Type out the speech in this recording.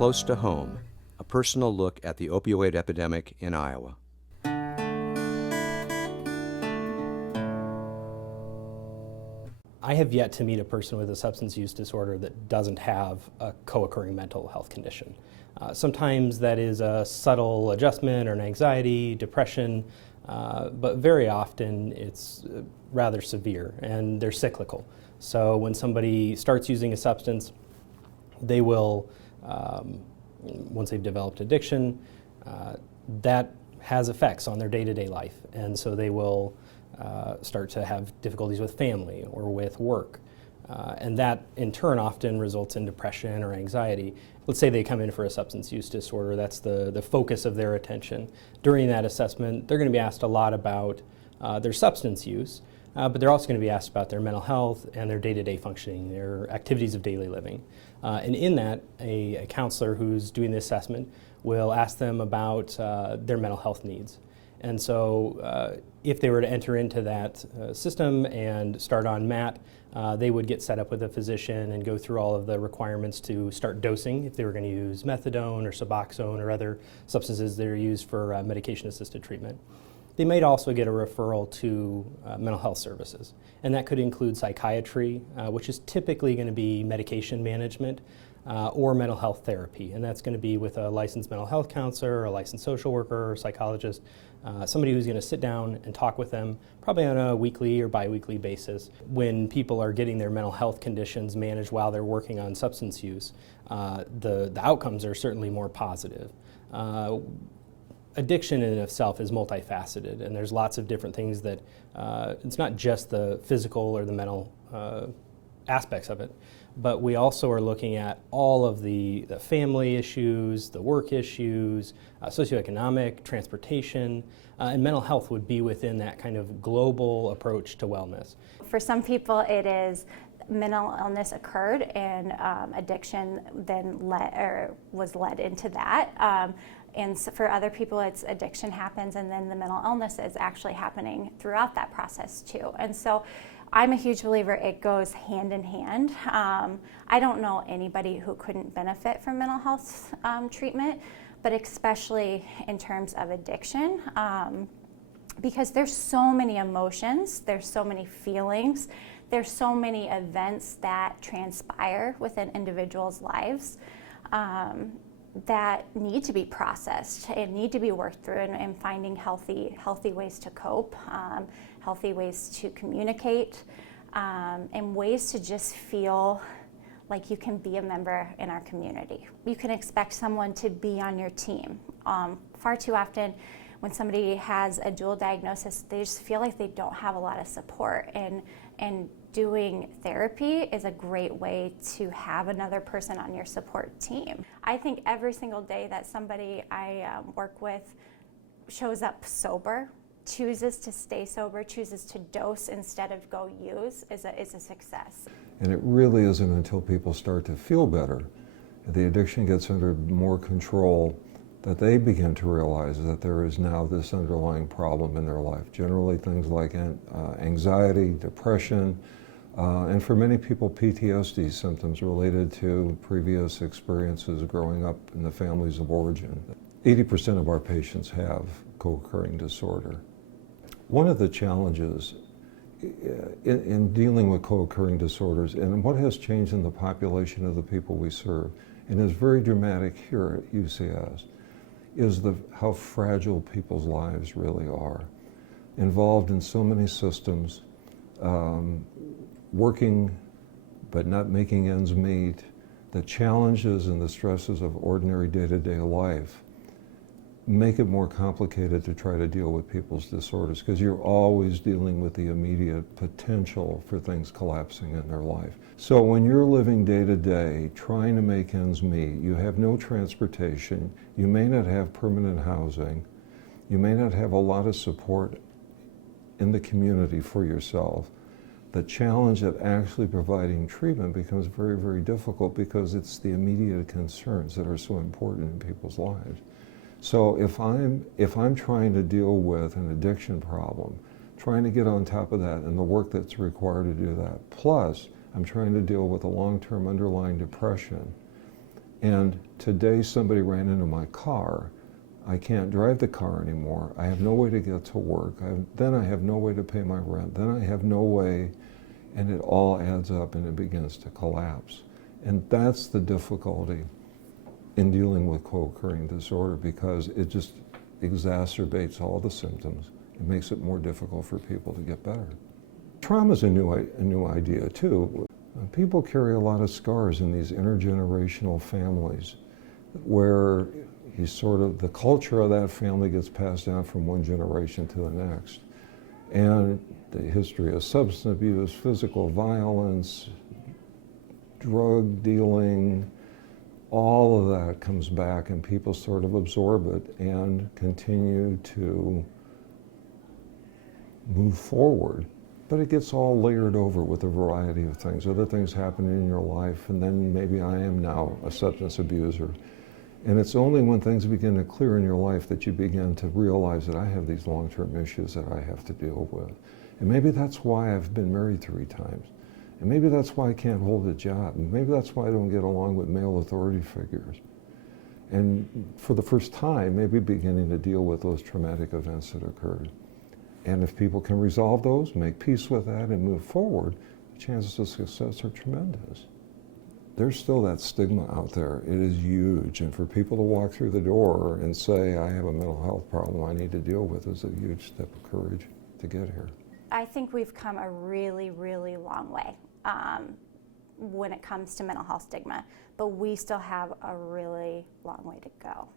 Close to Home, a personal look at the opioid epidemic in Iowa. I have yet to meet a person with a substance use disorder that doesn't have a co-occurring mental health condition. Sometimes that is a subtle adjustment or an anxiety, depression, but very often it's rather severe and they're cyclical. So when somebody starts using a substance, they will, once they've developed addiction, that has effects on their day-to-day life. And so they will start to have difficulties with family or with work. And that in turn often results in depression or anxiety. Let's say they come in for a substance use disorder, that's the focus of their attention. During that assessment, they're going to be asked a lot about their substance use, but they're also going to be asked about their mental health and their day-to-day functioning, their activities of daily living. And in that, a counselor who's doing the assessment will ask them about their mental health needs. And so if they were to enter into that system and start on MAT, they would get set up with a physician and go through all of the requirements to start dosing if they were going to use methadone or Suboxone or other substances that are used for medication-assisted treatment. They might also get a referral to mental health services, and that could include psychiatry, which is typically going to be medication management, or mental health therapy, and that's going to be with a licensed mental health counselor, a licensed social worker, or psychologist, somebody who's going to sit down and talk with them, probably on a weekly or bi-weekly basis. When people are getting their mental health conditions managed while they're working on substance use, the outcomes are certainly more positive. Addiction in itself is multifaceted, and there's lots of different things that, it's not just the physical or the mental aspects of it, but we also are looking at all of the family issues, the work issues, socioeconomic, transportation, and mental health would be within that kind of global approach to wellness. For some people it is mental illness occurred and addiction then was led into that. And so for other people, it's addiction happens and then the mental illness is actually happening throughout that process too. And so I'm a huge believer it goes hand in hand. I don't know anybody who couldn't benefit from mental health treatment, but especially in terms of addiction, because there's so many emotions, there's so many feelings, there's so many events that transpire within individuals' lives that need to be processed and need to be worked through, and finding healthy ways to cope, healthy ways to communicate, and ways to just feel like you can be a member in our community. You can expect someone to be on your team. Far too often when somebody has a dual diagnosis, they just feel like they don't have a lot of support, and doing therapy is a great way to have another person on your support team. I think every single day that somebody I work with shows up sober, chooses to stay sober, chooses to dose instead of go use is a success. And it really isn't until people start to feel better, the addiction gets under more control, that they begin to realize that there is now this underlying problem in their life. Generally things like anxiety, depression, and for many people PTSD symptoms related to previous experiences growing up in the families of origin. 80% of our patients have co-occurring disorder. One of the challenges in dealing with co-occurring disorders, and what has changed in the population of the people we serve, and is very dramatic here at UCS, is how fragile people's lives really are. Involved in so many systems, working but not making ends meet, the challenges and the stresses of ordinary day-to-day life make it more complicated to try to deal with people's disorders, because you're always dealing with the immediate potential for things collapsing in their life. So when you're living day to day, trying to make ends meet, you have no transportation, you may not have permanent housing, you may not have a lot of support in the community for yourself, the challenge of actually providing treatment becomes very, very difficult, because it's the immediate concerns that are so important in people's lives. So if I'm trying to deal with an addiction problem, trying to get on top of that and the work that's required to do that, plus I'm trying to deal with a long-term underlying depression, And today somebody ran into my car. I can't drive the car anymore. I have no way to get to work. Then I have no way to pay my rent. Then I have no way, and it all adds up and it begins to collapse. And that's the difficulty in dealing with co-occurring disorder, because it just exacerbates all the symptoms. It makes it more difficult for people to get better. Trauma is a new idea too. People carry a lot of scars in these intergenerational families where the culture of that family gets passed down from one generation to the next. And the history of substance abuse, physical violence, drug dealing, all of that comes back and people sort of absorb it and continue to move forward. But it gets all layered over with a variety of things. Other things happen in your life, and then maybe I am now a substance abuser. And it's only when things begin to clear in your life that you begin to realize that I have these long-term issues that I have to deal with. And maybe that's why I've been married 3 times. And maybe that's why I can't hold a job. And maybe that's why I don't get along with male authority figures. And for the first time, maybe beginning to deal with those traumatic events that occurred. And if people can resolve those, make peace with that, and move forward, the chances of success are tremendous. There's still that stigma out there. It is huge. And for people to walk through the door and say, I have a mental health problem I need to deal with, is a huge step of courage to get here. I think we've come a really, really long way when it comes to mental health stigma, but we still have a really long way to go.